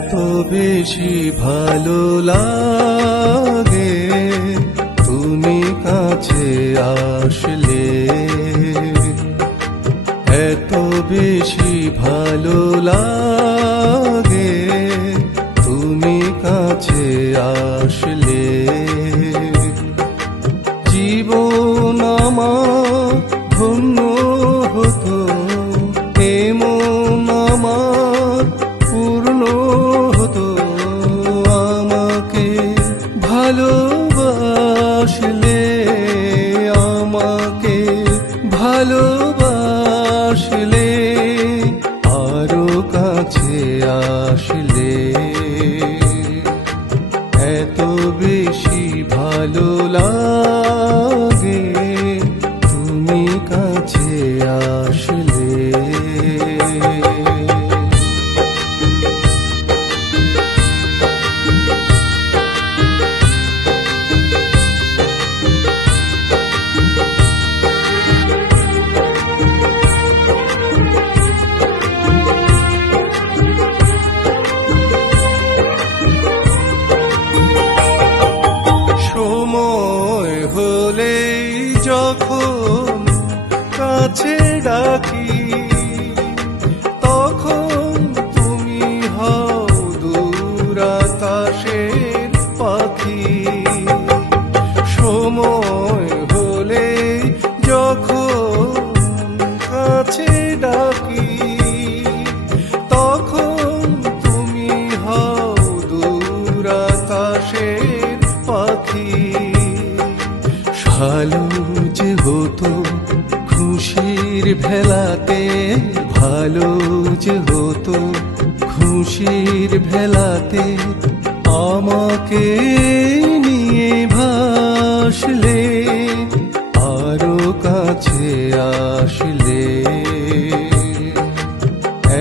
এত বেশি ভালো লাগে তুমি কাছে আসলে, এত বেশি ভালো লাগে তুমি কাছে আসলে। জীবন আমার ধন্য হতো, এমন আমার পূর্ণ হতো, আমাকে ভালোবাসলে, আমাকে ভালোবাসলে, আরো কাছে আসলে। এত বেশি ভালো লাগে তুমি কাছে আসলে। সময় হলেই যখন কাছে ডাকি, তখন তুমি হও দূর আকাশের পাখি। সময় হলেই যখন কাছে ডাকি, তখন তুমি হও দূর আকাশের পাখি। ভালো যে হতো খুশির ভেলাতে, ভালো যে হতো খুশির ভেলাতে, আমাকে নিয়ে ভাসলে, আরো কাছে আসলে।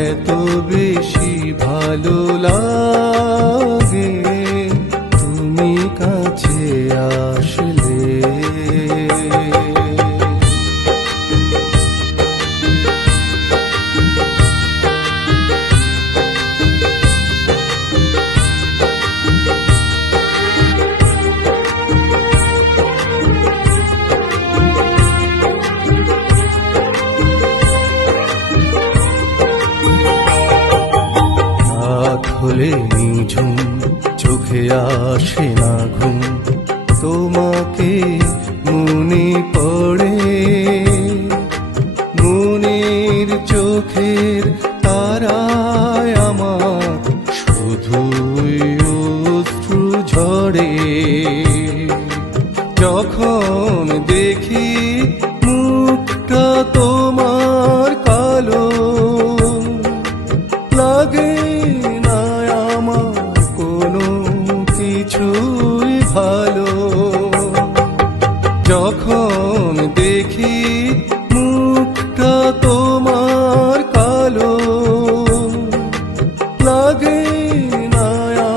এত বেশি ভালো লাগে তুমি কাছে আসলে। রাত হলে নিঝুম চোখে আসে না ঘুম, তোমাকে মনে পড়ে, মনের চোখের তারায় আমার শুধুই অশ্রু ঝরে। যখন দেখি মুখটা তোমার কালো, লাগে না আমার কোনো কিছুই ভালো। যখন দেখি মুখটা তোমার কালো, লাগে না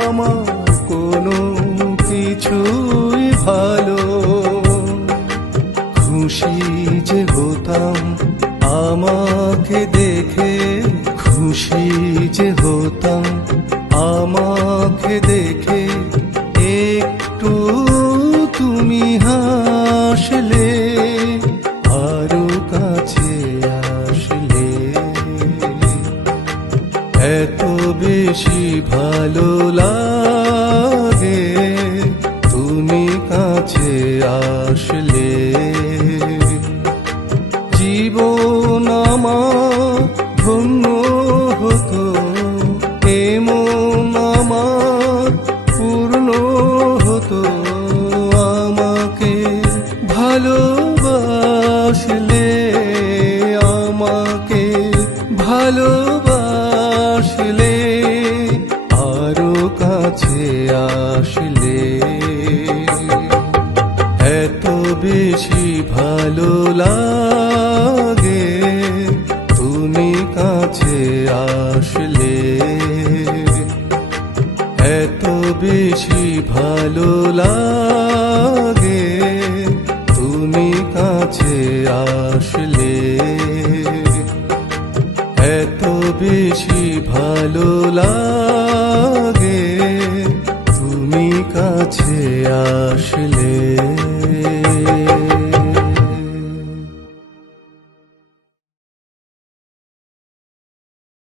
আমার কোনো কিছুই ভালো। খুশি যে হতাম আমাকে দেখে, খুশি যে হতাম আমাকে দেখে, একটু তুমি হাসলে, আরো কাছে আসলে। এত বেশি ভালো লাগে তুমি কাছে আসলে। জীবন আমার ধন্য হতো, এমন আমার পূর্ণ হতো, আমাকে ভালোবাসলে, আমাকে ভালোবাসলে, আরো কাছে আসলে। এত বেশি ভালো লাগে তুমি কাছে আসলে। এত বেশি ভালো লাগে তুমি কাছে আসলে। এত বেশি ভালো লাগে তুমি কাছে আসলে।